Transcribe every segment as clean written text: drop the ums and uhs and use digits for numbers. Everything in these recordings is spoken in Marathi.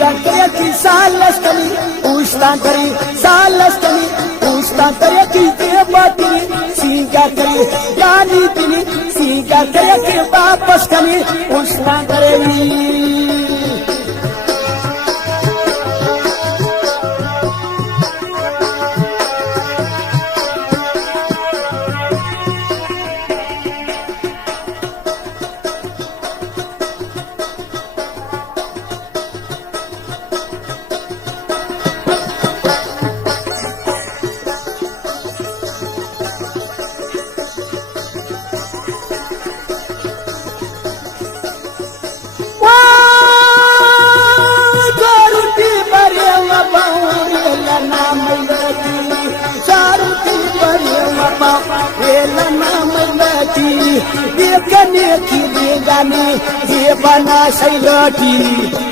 Cia creati salastani, ustantari salastani, ustantari ki batini, siga kare yani tini, siga kare ke वापस kani, ustantari. देखने की जाने ये बना सैलटी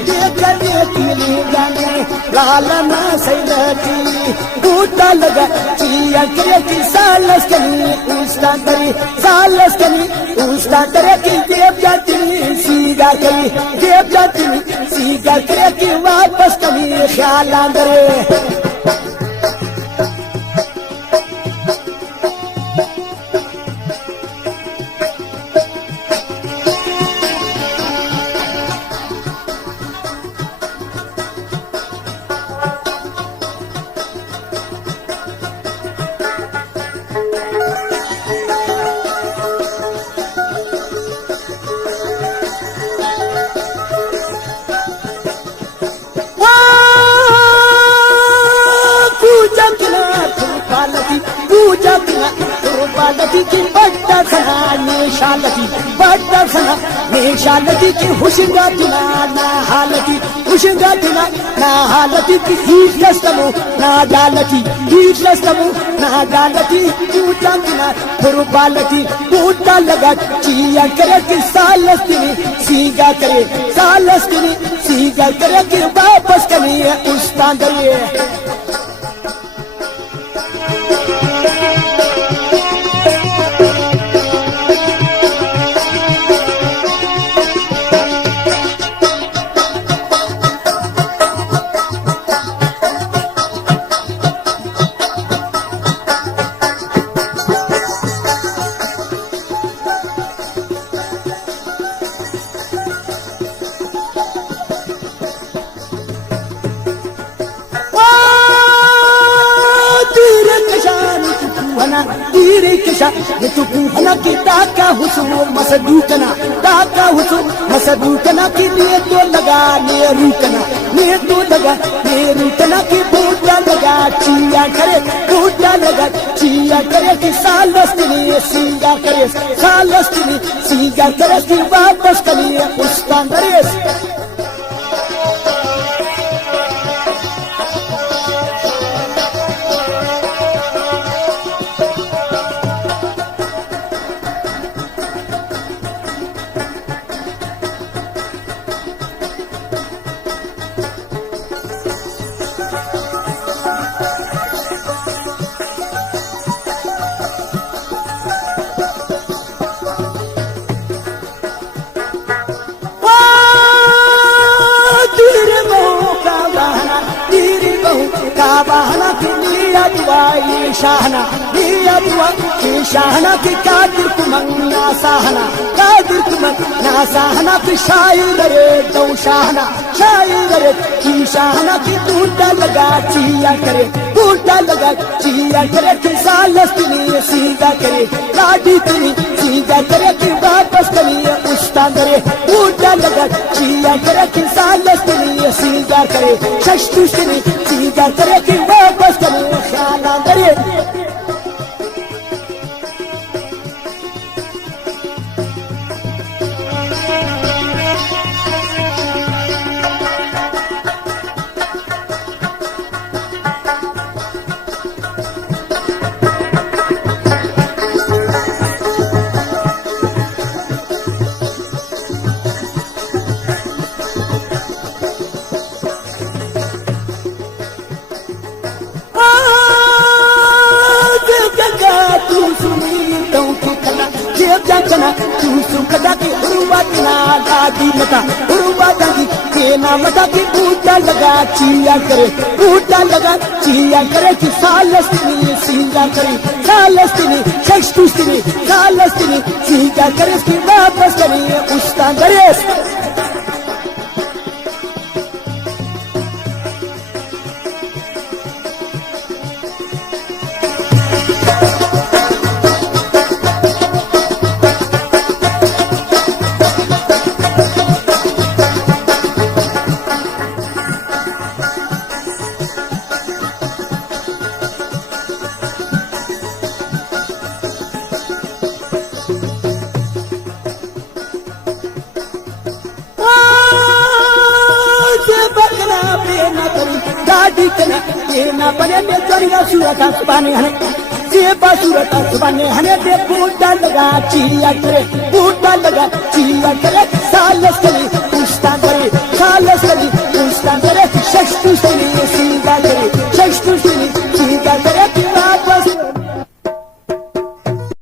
देखने की जाने लालना सैलटी बूटा लगा चिया करे की सालस्कनी उस्ता करे की देव जाती सीगा करी देव जाती सीगा करे की वापस कभी ख्याल आंदरे बालती की बड्डा खना नेशालती की हुशिंगा दिना ना हालती की हीटलस्तमो ना डालती पूजा दिना पुरु बालती पूजा लगा चिया करे कि सालस्तिनी सीगा करे कि वापस करी उस्तान दे ये तो पूछना कि ताका हुसू मसदूकना के लिए तो लगा ने रुकना कि बूटा लगा चिया करे कि सालस्तिनी सीगा करे कि वापस करिए उस्तान करे बहाना की लिया दुआ ये शाहना की कादिर कुमन्ना साहना की शायर रे दो शाहना की शाहना की टूटा लगा चिया करे कि सालस्तिनी सीधा करे लाडी तनी सीधा करे कि वापस करिए उस्तान करे टूटा लगा चिया करे कि सालस्तिनी सीधा करे शष्टुस्तिनी सीधा करे कि वापस करिए ख्याल करे ये ना मता कि बूटा लगा चिया करे, बूटा लगा चिया करे कि सालस्तीनी सीधा करे, सालस्तीनी शक्तिस्तीनी सालस्तीनी सीधा करे कि वापस करे उस्ता करे। ये ना बने में चोरी ना सूरत आसमाने हने, ये बासूरत आसमाने हने दे बूटा लगा चिया करे, बूटा लगा चिया करे सालस्तीनी